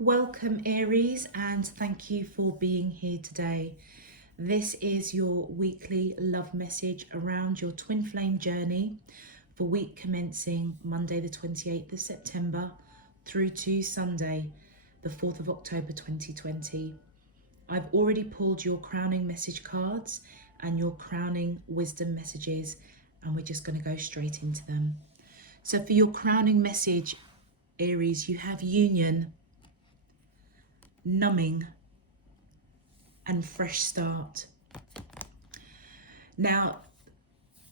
Welcome, Aries, and thank you for being here today. This is your weekly love message around your twin flame journey for week commencing Monday, the 28th of September through to Sunday, the 4th of October 2020. I've already pulled your crowning message cards and your crowning wisdom messages, and we're just going to go straight into them. So, for your crowning message, Aries, you have union, numbing, and fresh start. Now,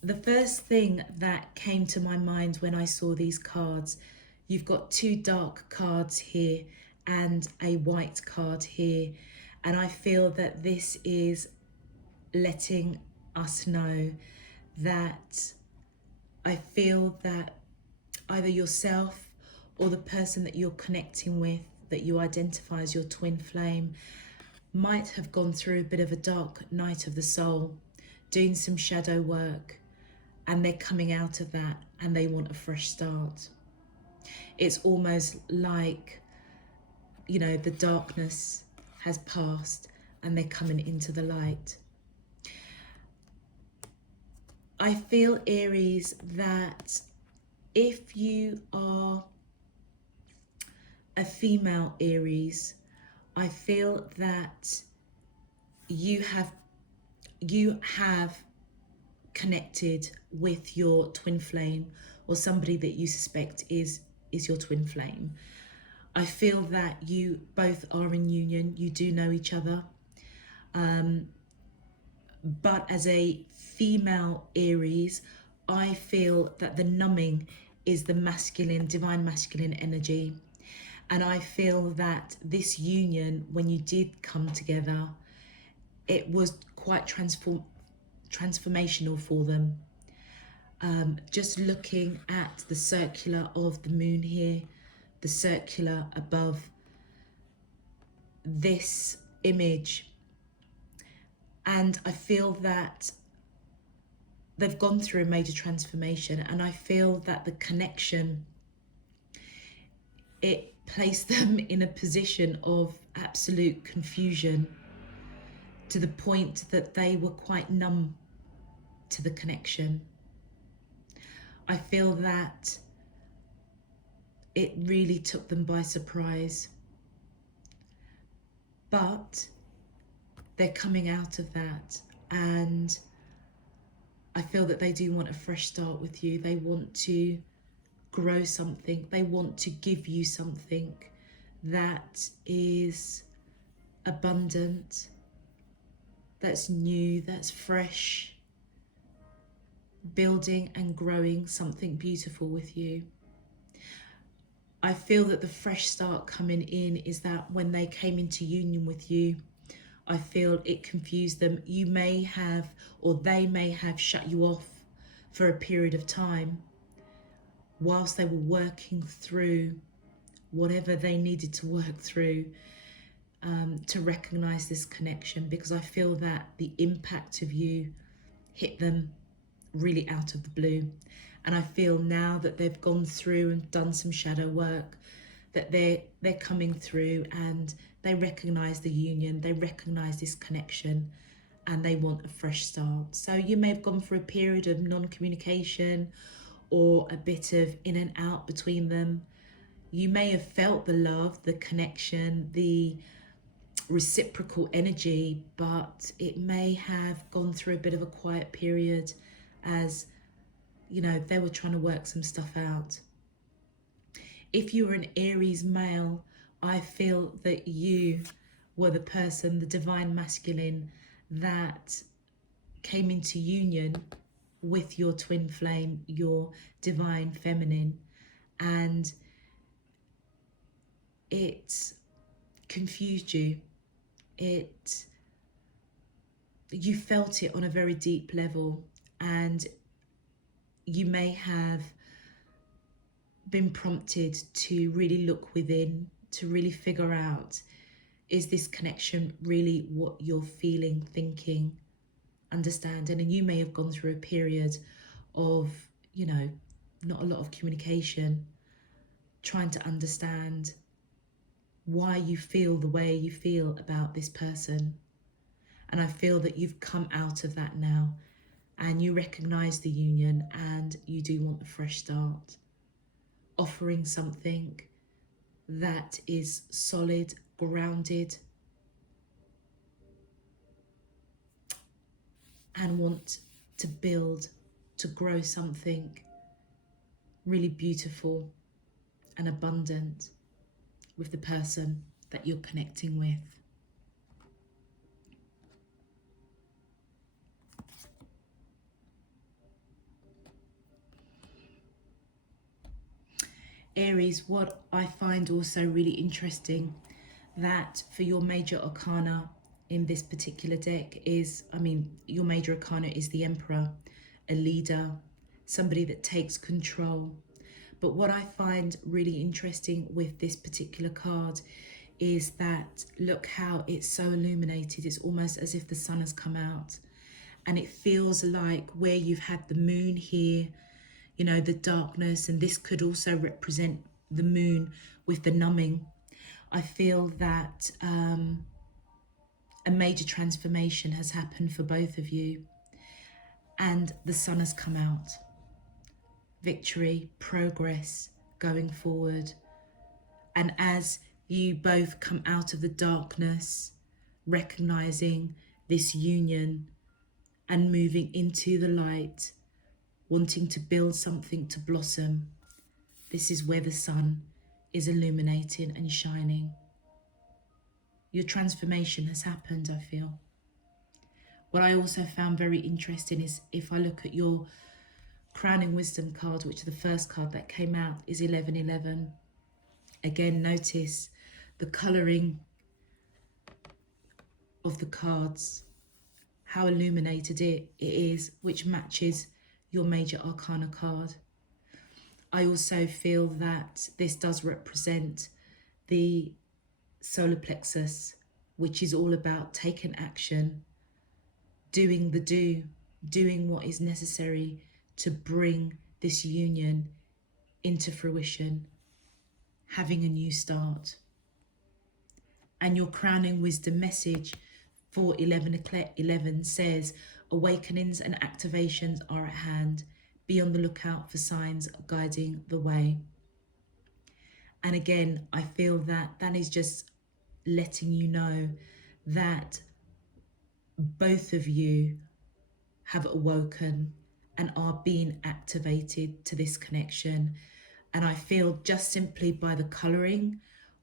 the first thing that came to my mind when I saw these cards, you've got two dark cards here and a white card here, and I feel that this is letting us know that I feel that either yourself or the person that you're connecting with, that you identify as your twin flame, might have gone through a bit of a dark night of the soul, doing some shadow work, and they're coming out of that and they want a fresh start. It's almost like, the darkness has passed and they're coming into the light. I feel, Aries, that if you are a female Aries, I feel that you have connected with your twin flame, or somebody that you suspect is your twin flame. I feel that you both are in union, you do know each other. But as a female Aries, I feel that the numbing is the masculine, divine masculine energy. And I feel that this union, when you did come together, it was quite transformational for them. Just looking at the circular of the moon here, the circular above this image, and I feel that they've gone through a major transformation, and I feel that the connection, it placed them in a position of absolute confusion, to the point that they were quite numb to the connection. I feel that it really took them by surprise, but they're coming out of that, and I feel that they do want a fresh start with you. They want to grow something. They want to give you something that is abundant, that's new, that's fresh, building and growing something beautiful with you. I feel that the fresh start coming in is that when they came into union with you, I feel it confused them. You may have, or they may have, shut you off for a period of time whilst they were working through whatever they needed to work through, to recognize this connection, because I feel that the impact of you hit them really out of the blue. And I feel now that they've gone through and done some shadow work, that they're coming through and they recognize the union, they recognize this connection, and they want a fresh start. So you may have gone through a period of non-communication or a bit of in and out between them. You may have felt the love, the connection, the reciprocal energy, but it may have gone through a bit of a quiet period, as they were trying to work some stuff out. If you were an Aries male, I feel that you were the person, the divine masculine, that came into union with your twin flame, your divine feminine, and it confused you. You felt it on a very deep level, and you may have been prompted to really look within, to really figure out, is this connection really what you're feeling, thinking, understanding? And you may have gone through a period of, not a lot of communication, trying to understand why you feel the way you feel about this person. And I feel that you've come out of that now and you recognize the union and you do want a fresh start. Offering something that is solid, grounded, and want to build, to grow something really beautiful and abundant with the person that you're connecting with. Aries, what I find also really interesting, that for your major arcana in this particular deck is, your major arcana is the Emperor, a leader, somebody that takes control. But what I find really interesting with this particular card is that look how it's so illuminated. It's almost as if the sun has come out, and it feels like where you've had the moon here, you know, the darkness, and this could also represent the moon with the numbing. I feel that a major transformation has happened for both of you, and the sun has come out. Victory, progress, going forward. And as you both come out of the darkness, recognizing this union and moving into the light, wanting to build something to blossom, this is where the sun is illuminating and shining. Your transformation has happened, I feel. What I also found very interesting is if I look at your crowning wisdom card, which the first card that came out is 1111. Again, notice the colouring of the cards, how illuminated it is, which matches your major arcana card. I also feel that this does represent the solar plexus, which is all about taking action, doing doing what is necessary to bring this union into fruition, having a new start. And your crowning wisdom message for 1111 says, awakenings and activations are at hand. Be on the lookout for signs guiding the way. And again, I feel that that is just letting you know that both of you have awoken and are being activated to this connection. And I feel just simply by the colouring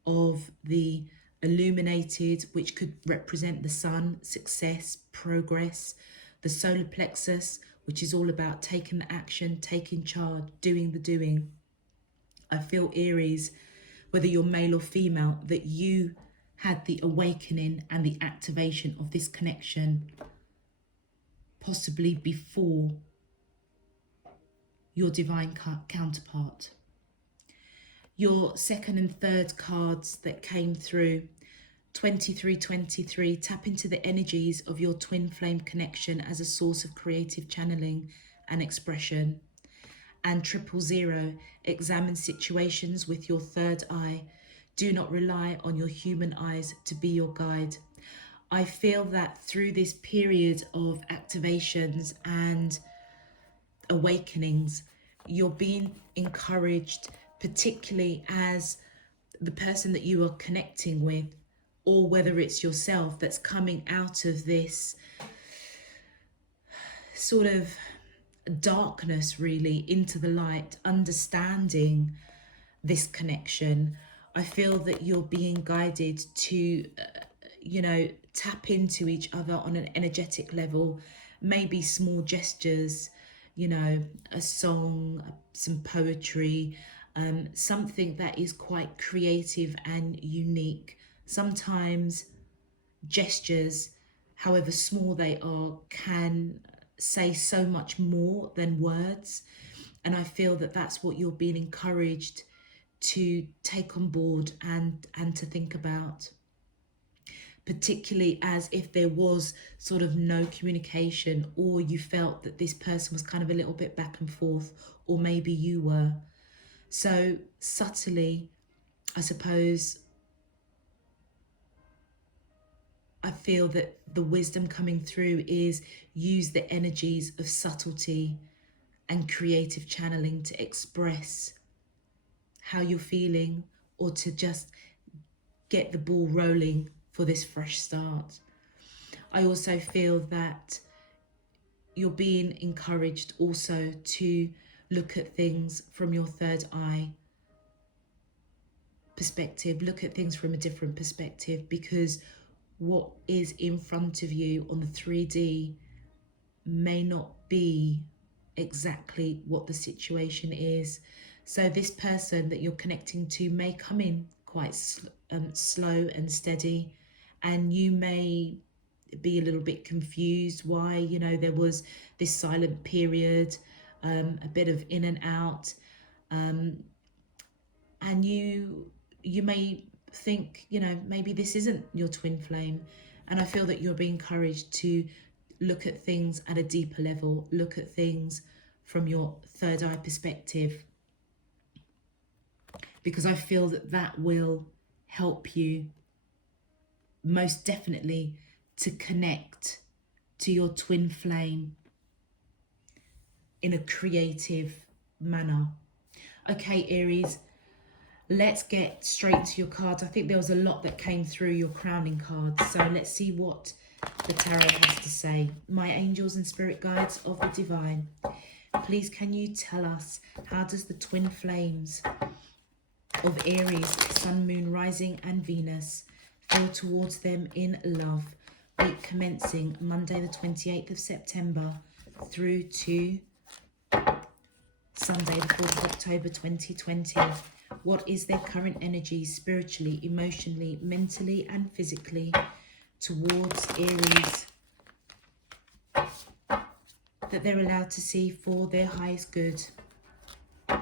of the illuminated, which could represent the sun, success, progress, the solar plexus, which is all about taking action, taking charge, doing the doing. I feel, Aries, whether you're male or female, that you had the awakening and the activation of this connection possibly before your divine counterpart. Your second and third cards that came through, 2323, tap into the energies of your twin flame connection as a source of creative channeling and expression. And 000, examine situations with your third eye. Do not rely on your human eyes to be your guide. I feel that through this period of activations and awakenings, you're being encouraged, particularly as the person that you are connecting with, or whether it's yourself that's coming out of this sort of darkness really into the light, understanding this connection. I feel that you're being guided to tap into each other on an energetic level, maybe small gestures, a song, some poetry, something that is quite creative and unique. Sometimes gestures, however small they are, can say so much more than words. And I feel that that's what you're being encouraged to take on board and to think about, particularly as if there was sort of no communication, or you felt that this person was kind of a little bit back and forth, or maybe you were. So subtly, I suppose, I feel that the wisdom coming through is use the energies of subtlety and creative channeling to express how you're feeling, or to just get the ball rolling for this fresh start. I also feel that you're being encouraged also to look at things from your third eye perspective, look at things from a different perspective, because what is in front of you on the 3D may not be exactly what the situation is. So this person that you're connecting to may come in quite slow and steady, and you may be a little bit confused why, you know, there was this silent period, a bit of in and out, and you may think, you know, maybe this isn't your twin flame. And I feel that you're being encouraged to look at things at a deeper level, look at things from your third eye perspective, because I feel that that will help you most definitely to connect to your twin flame in a creative manner. Okay, Aries, let's get straight to your cards. I think there was a lot that came through your crowning cards, so let's see what the tarot has to say. My angels and spirit guides of the divine, please can you tell us, how does the twin flames of Aries, Sun, Moon, Rising and Venus feel towards them in love, week commencing Monday the 28th of September through to Sunday the 4th of October 2020? What is their current energy spiritually, emotionally, mentally and physically towards Aries that they're allowed to see for their highest good and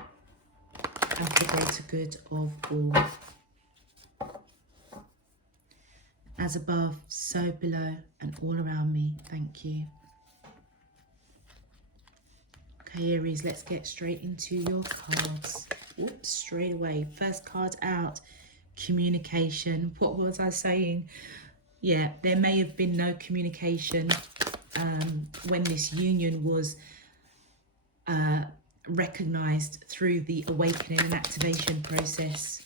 for the greater good of all? As above, so below and all around me. Thank you. Okay, Aries, let's get straight into your cards. Whoops, straight away. First card out, communication. What was I saying? Yeah, there may have been no communication when this union was recognized through the awakening and activation process.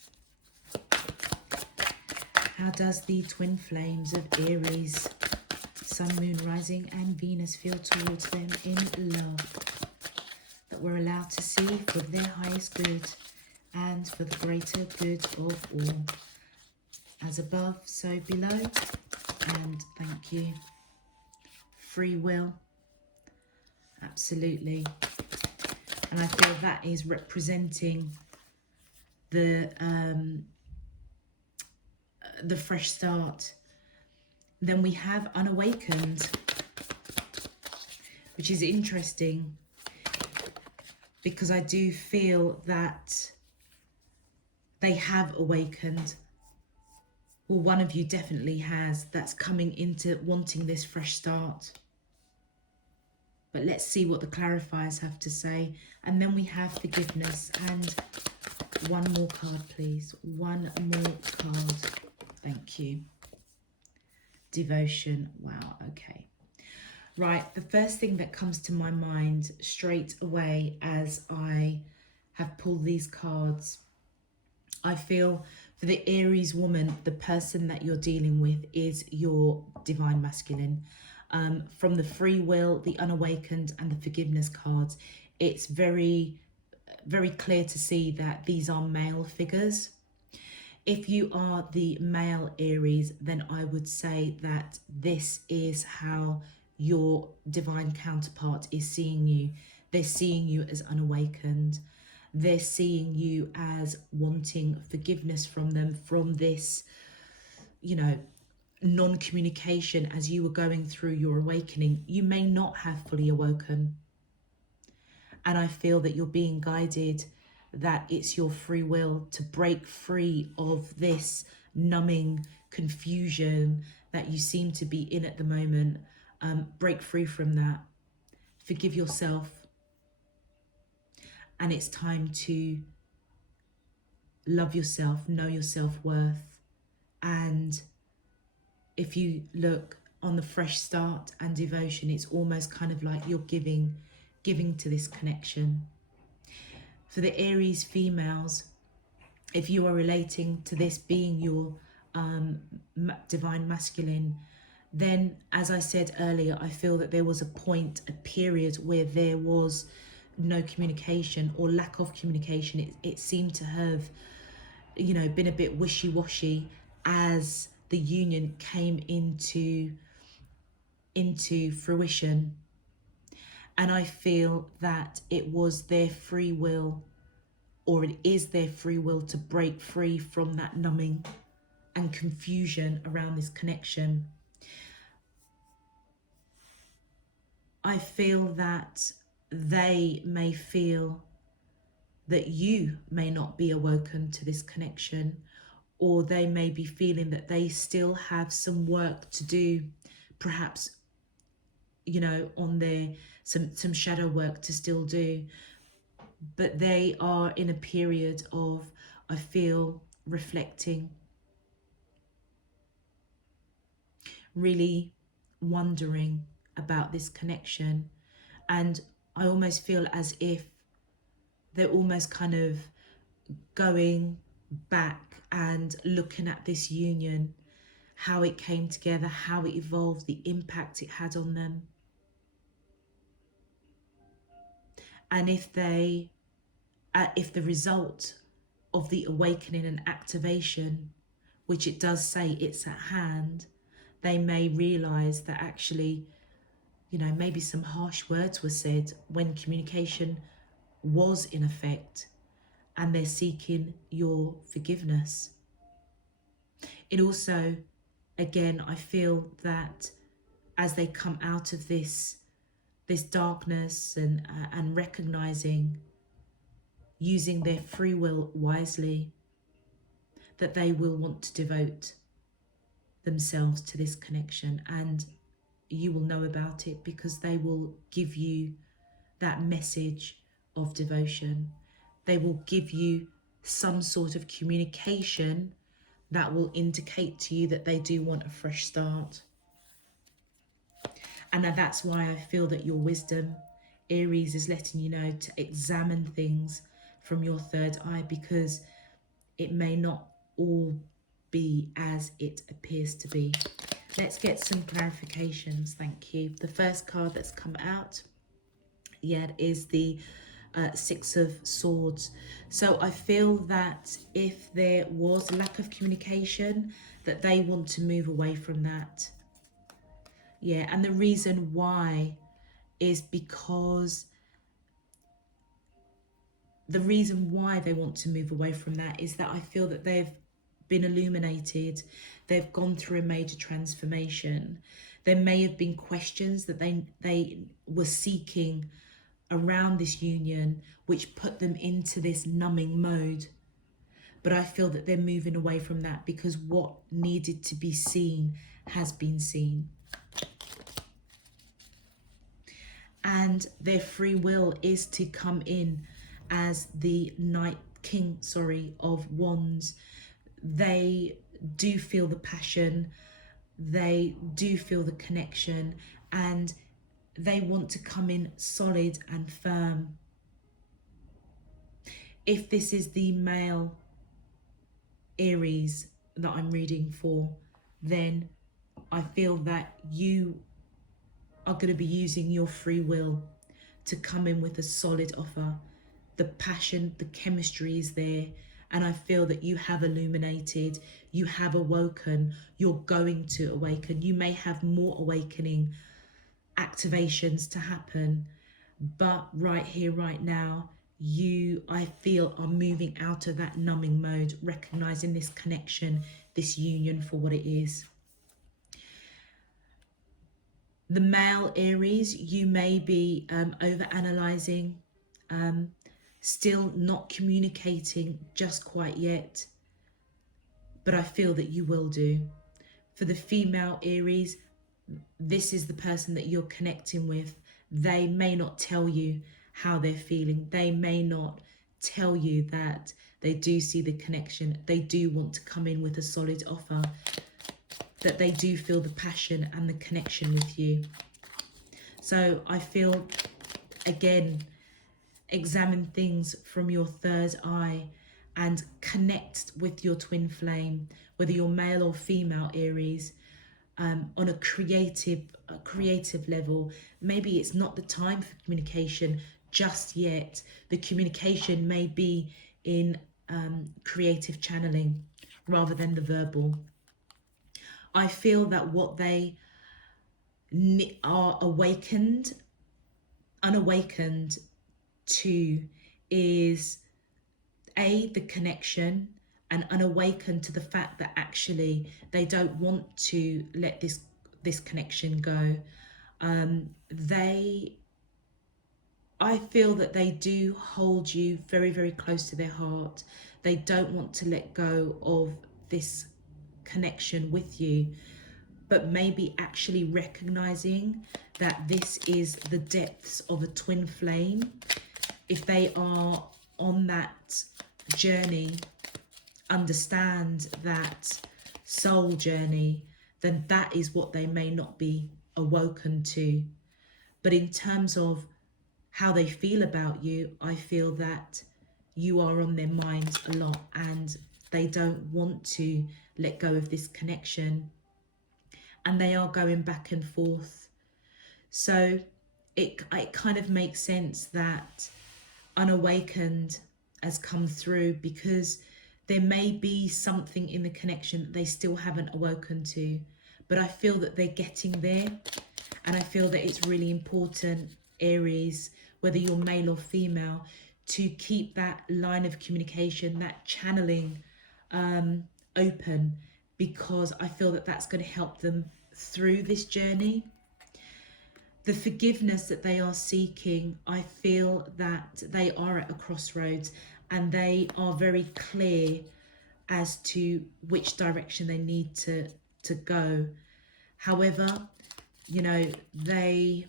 How does the twin flames of Aries, Sun, Moon, Rising and Venus feel towards them in love, that we're allowed to see for their highest good and for the greater good of all? As above, so below, and thank you. Free will, absolutely. And I feel that is representing the fresh start. Then we have unawakened, which is interesting, because I do feel that they have awakened. Well, one of you definitely has, that's coming into wanting this fresh start. But let's see what the clarifiers have to say. And then we have forgiveness. And one more card, please. One more card. Thank you. Devotion. Wow, okay. Right, the first thing that comes to my mind straight away as I have pulled these cards, I feel for the Aries woman, the person that you're dealing with is your divine masculine. From the free will, the unawakened and the forgiveness cards, it's very, very clear to see that these are male figures. If you are the male Aries, then I would say that this is how your divine counterpart is seeing you. They're seeing you as unawakened. They're seeing you as wanting forgiveness from them, from this, you know, non-communication as you were going through your awakening. You may not have fully awoken. And I feel that you're being guided, that it's your free will to break free of this numbing confusion that you seem to be in at the moment. Break free from that. Forgive yourself. And it's time to love yourself, know your self-worth, and if you look on the fresh start and devotion, it's almost kind of like you're giving to this connection. For the Aries females, if you are relating to this being your divine masculine, then as I said earlier, I feel that there was a point, a period where there was no communication or lack of communication. It seemed to have, you know, been a bit wishy-washy as the union came into fruition. And I feel that it was their free will, or it is their free will, to break free from that numbing and confusion around this connection. I feel that they may feel that you may not be awoken to this connection, or they may be feeling that they still have some work to do, perhaps, you know, on their some shadow work to still do. But they are in a period of, I feel, reflecting, really wondering about this connection. And I almost feel as if they're almost kind of going back and looking at this union, how it came together, how it evolved, the impact it had on them. And if the result of the awakening and activation, which it does say it's at hand, they may realize that actually, you know, maybe some harsh words were said when communication was in effect, and they're seeking your forgiveness. It also, again, I feel that as they come out of this darkness and recognizing, using their free will wisely, that they will want to devote themselves to this connection. And you will know about it because they will give you that message of devotion. They will give you some sort of communication that will indicate to you that they do want a fresh start. And that's why I feel that your wisdom, Aries, is letting you know to examine things from your third eye, because it may not all be as it appears to be. Let's get some clarifications. Thank you. The first card that's come out, is the Six of Swords. So I feel that if there was lack of communication, that they want to move away from that. And the reason why is because the reason why they want to move away from that is that I feel that they've been illuminated. They've gone through a major transformation. There may have been questions that they were seeking around this union, which put them into this numbing mode. But I feel that they're moving away from that because what needed to be seen has been seen. And their free will is to come in as the King of Wands. They do feel the passion, they do feel the connection, and they want to come in solid and firm. If this is the male Aries that I'm reading for, then I feel that you are going to be using your free will to come in with a solid offer. The passion, the chemistry is there, and I feel that you have illuminated, you have awoken, you're going to awaken. You may have more awakening activations to happen, but right here, right now, you, I feel, are moving out of that numbing mode, recognizing this connection, this union for what it is. The male Aries, you may be over-analyzing, still not communicating just quite yet, but I feel that you will do. For the female Aries, this is the person that you're connecting with. They may not tell you how they're feeling. They may not tell you that they do see the connection. They do want to come in with a solid offer. that they do feel the passion and the connection with you. So I feel, again, examine things from your third eye and connect with your twin flame, whether you're male or female, Aries, on a creative level. Maybe it's not the time for communication just yet. The communication may be in creative channeling rather than the verbal. I feel that what they are unawakened to is the connection, and unawakened to the fact that actually they don't want to let this connection go. I feel that they do hold you very, very close to their heart. They don't want to let go of this connection with you, but maybe actually recognizing that this is the depths of a twin flame. If they are on that journey, understand that soul journey, then that is what they may not be awoken to. But in terms of how they feel about you, I feel that you are on their minds a lot and they don't want to let go of this connection, and they are going back and forth. So it kind of makes sense that unawakened has come through, because there may be something in the connection that they still haven't awoken to, but I feel that they're getting there. And I feel that it's really important, Aries, whether you're male or female, to keep that line of communication, that channeling open, because I feel that that's going to help them through this journey. The forgiveness that they are seeking, I feel that they are at a crossroads and they are very clear as to which direction they need to go. However, you know, they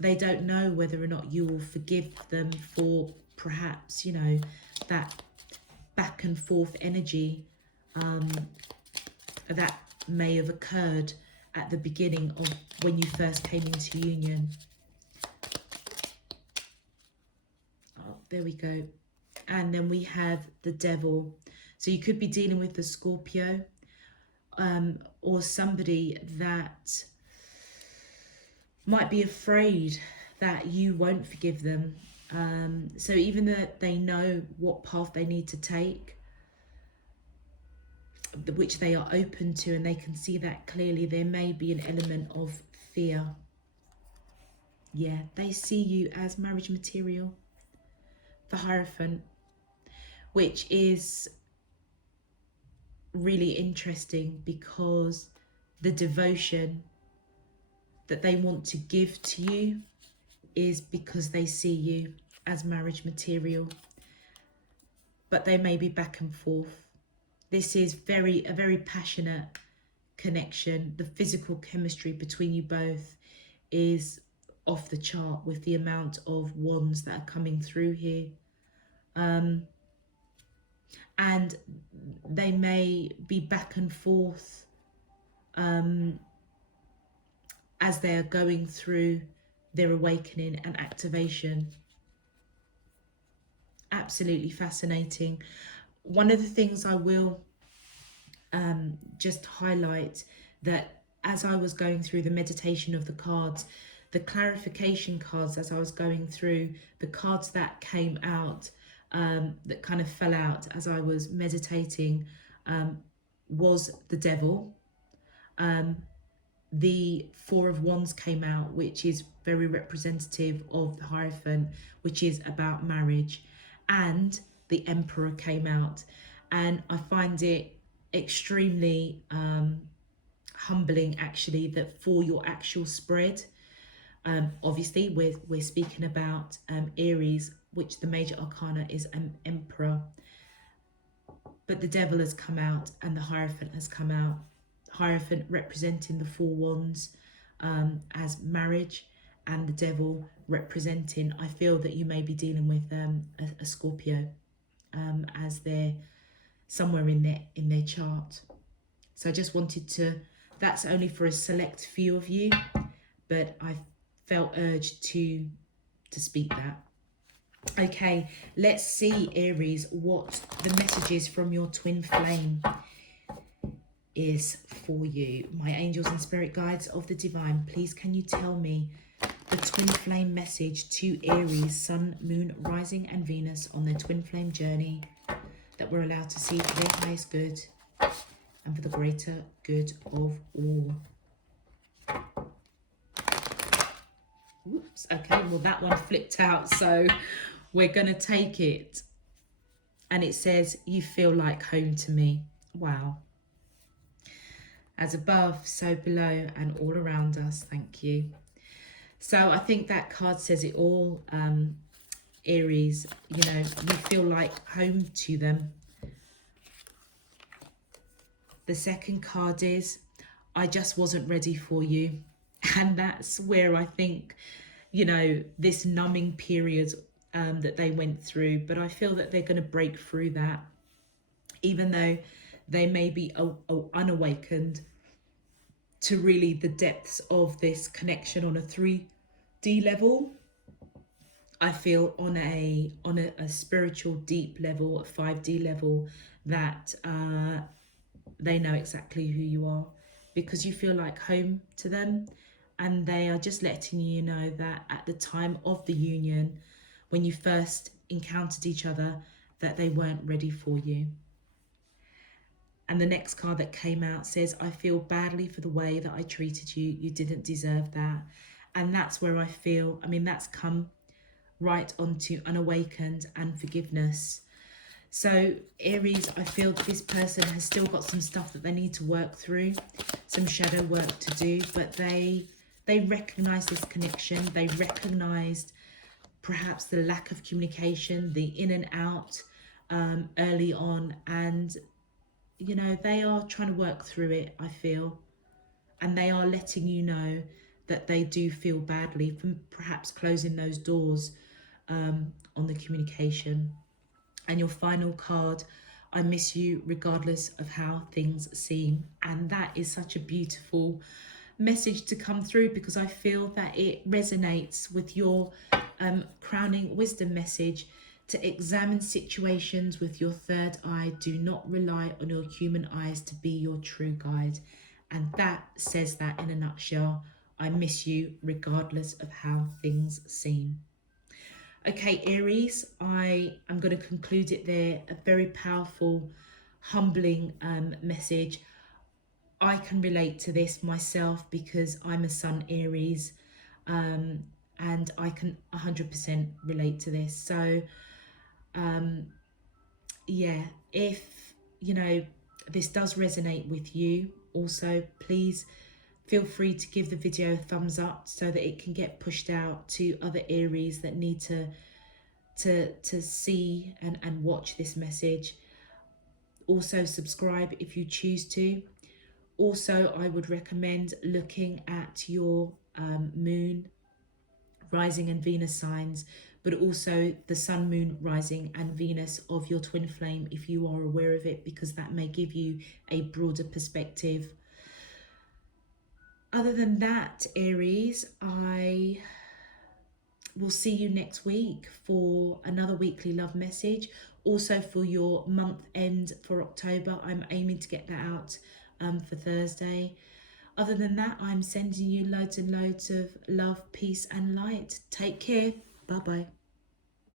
don't know whether or not you will forgive them for perhaps, you know, that back and forth energy that may have occurred at the beginning of when you first came into union. Oh, there we go. And then we have the devil. So you could be dealing with the Scorpio, or somebody that might be afraid that you won't forgive them. So even though they know what path they need to take, which they are open to, and they can see that clearly, there may be an element of fear. Yeah, they see you as marriage material. The Hierophant, which is really interesting because the devotion that they want to give to you is because they see you as marriage material, but they may be back and forth. This is a very passionate connection. The physical chemistry between you both is off the chart with the amount of wands that are coming through here. And they may be back and forth as they are going through their awakening and activation. Absolutely fascinating. One of the things I will just highlight, that as I was going through the meditation of the cards, the clarification cards, as I was going through the cards that came out, that kind of fell out as I was meditating, was the devil. The Four of Wands came out, which is very representative of the Hierophant, which is about marriage, and the Emperor came out. And I find it extremely humbling, actually, that for your actual spread, obviously we're speaking about Aries, which the major arcana is an Emperor, but the devil has come out and the Hierophant has come out. Hierophant representing the Four Wands as marriage, and the devil representing, I feel that you may be dealing with a Scorpio, as they're somewhere in their chart. So I just wanted to, that's only for a select few of you, but I felt urged to speak that. Okay, let's see, Aries, what the messages from your twin flame is for you. My angels and spirit guides of the divine, please can you tell me the twin flame message to Aries, Sun, Moon, Rising and Venus on their twin flame journey that we're allowed to see for their highest good and for the greater good of all. Oops, okay, well that one flipped out, so we're going to take it. And it says, you feel like home to me. Wow. As above, so below and all around us. Thank you. So I think that card says it all, Aries. You know, you feel like home to them. The second card is, I just wasn't ready for you. And that's where I think, you know, this numbing period that they went through. But I feel that they're going to break through that. Even though they may be unawakened to really the depths of this connection on a 3D level. I feel on a spiritual deep level, a 5D level, that they know exactly who you are, because you feel like home to them, and they are just letting you know that at the time of the union, when you first encountered each other, that they weren't ready for you. And the next card that came out says, I feel badly for the way that I treated you. You didn't deserve that. And that's where I feel, I mean, that's come right onto unawakened and forgiveness. So Aries, I feel that this person has still got some stuff that they need to work through, some shadow work to do, but they recognize this connection. They recognized perhaps the lack of communication, the in and out early on, and you know, they are trying to work through it, I feel. And they are letting you know that they do feel badly from perhaps closing those doors on the communication. And your final card, I miss you regardless of how things seem. And that is such a beautiful message to come through, because I feel that it resonates with your crowning wisdom message, to examine situations with your third eye. Do not rely on your human eyes to be your true guide. And that says that in a nutshell. I miss you regardless of how things seem. Okay, Aries, I am going to conclude it there. A very powerful, humbling message. I can relate to this myself because I'm a Sun Aries, and I can 100% relate to this. So yeah, if you know this does resonate with you also, please feel free to give the video a thumbs up so that it can get pushed out to other Aries that need to see and watch this message. Also subscribe if you choose to. Also, I would recommend looking at your moon, rising and Venus signs, but also the sun, moon, rising and Venus of your twin flame if you are aware of it, because that may give you a broader perspective. Other than that, Aries, I will see you next week for another weekly love message. Also for your month end for October, I'm aiming to get that out for Thursday. Other than that, I'm sending you loads and loads of love, peace and light. Take care. Bye-bye.